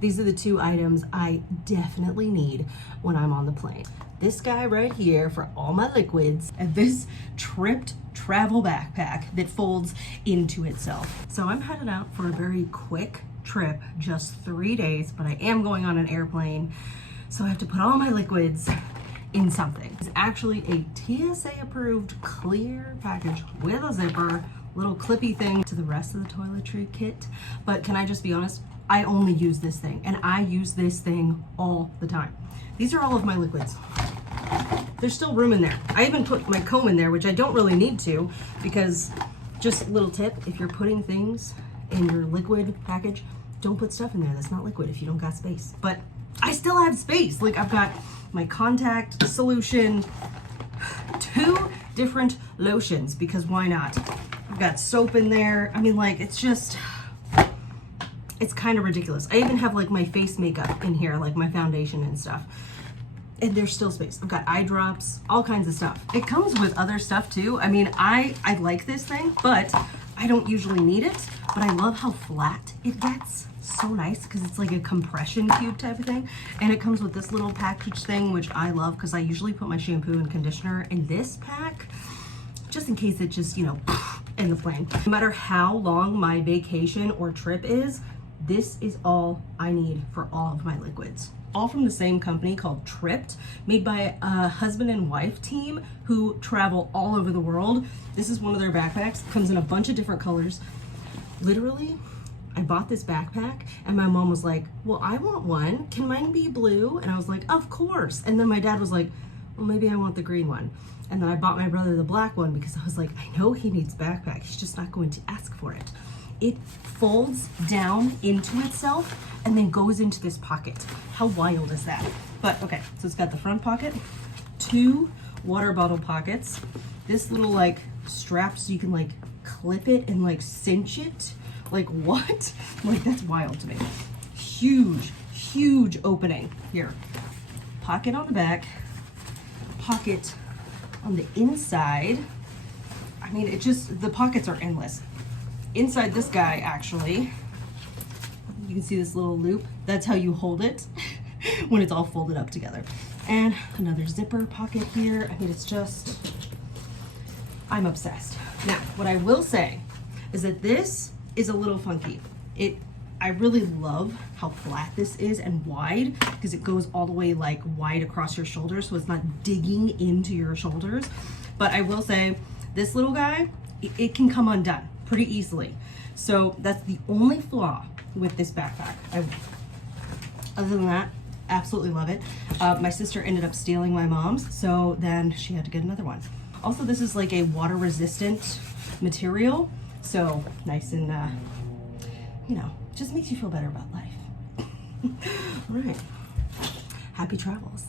These are the two items I definitely need when I'm on the plane. This guy right here for all my liquids, and this tripped travel backpack that folds into itself. So I'm headed out for a very quick trip, just 3 days, but I am going on an airplane. So I have to put all my liquids in something. It's actually a TSA approved clear package with a zipper, little clippy thing to the rest of the toiletry kit. But can I just be honest? I only use this thing, and I use this thing all the time. These are all of my liquids. There's still room in there. I even put my comb in there, which I don't really need to, because just little tip, if you're putting things in your liquid package, don't put stuff in there that's not liquid if you don't got space. But I still have space. Like, I've got my contact solution, 2 different lotions, because why not? I've got soap in there. I mean, like, it's kind of ridiculous. I even have like my face makeup in here, like my foundation and stuff. And there's still space. I've got eye drops, all kinds of stuff. It comes with other stuff too. I mean, I like this thing, but I don't usually need it. But I love how flat it gets. So nice, because it's like a compression cube type of thing. And it comes with this little package thing, which I love because I usually put my shampoo and conditioner in this pack, just in case it just, you know, in the plane. No matter how long my vacation or trip is, this is all I need for all of my liquids. All from the same company called Tripped, made by a husband and wife team who travel all over the world. This is one of their backpacks. Comes in a bunch of different colors. Literally, I bought this backpack and my mom was like, well, I want one. Can mine be blue? And I was like, of course. And then my dad was like, well, maybe I want the green one. And then I bought my brother the black one because I was like, I know he needs a backpack. He's just not going to ask for it. It folds down into itself and then goes into this pocket. How wild is that? But okay, so it's got the front pocket, 2 water bottle pockets, this little like strap so you can like clip it and like cinch it. Like what? Like, that's wild to me. Huge opening here. Pocket on the back, pocket on the inside. I mean, it just, the pockets are endless. Inside this guy, actually, you can see this little loop. That's how you hold it when it's all folded up together. And another zipper pocket here. I mean, it's just, I'm obsessed. Now, what I will say is that this is a little funky. I really love how flat this is and wide, because it goes all the way like wide across your shoulders, so it's not digging into your shoulders. But I will say, this little guy, it can come undone pretty easily. So that's the only flaw with this backpack. Other than that, absolutely love it. My sister ended up stealing my mom's, so then she had to get another one. Also, this is like a water resistant material, so nice and, you know, just makes you feel better about life. All right, happy travels.